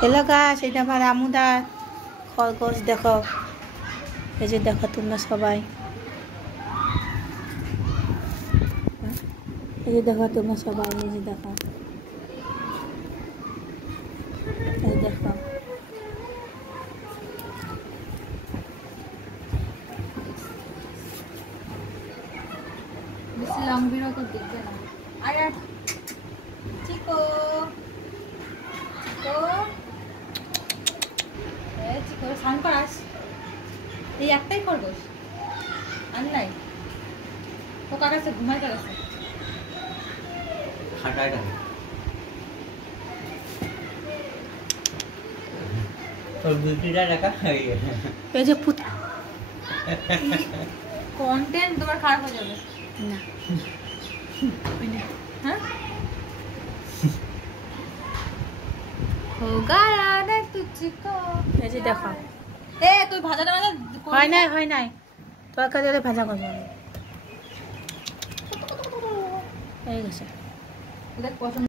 হ্যালো গাছ, এটা আমার আমুদা খরগোশ। দেখো, এই যে দেখো তোমরা সবাই, এই যে দেখো তোমরা সবাই, এই যে দেখো, এই দেখো। বেশি লং ভিডিও তো দেখবে না। আরে চিকো চিকো চিকো স্নান করাস? এই একটাই খরগোশ আর নাই? ও কার কাছে ঘুমাই? কার কাছে? খাটায় না তোর বিউটিটা দেখা হয়ে গেছে। এই যে কন্টেন্ট তোমার খারাপ হয়ে যাবে না, হ্যাঁ? हो गया ना तुझको। এই যে দেখো। এ তুই ভাজাটা হয় নাই, হয় নাই, তরকারি হলে ভাজা করবো আমি। এই গেছে। দেখ পছন্দ।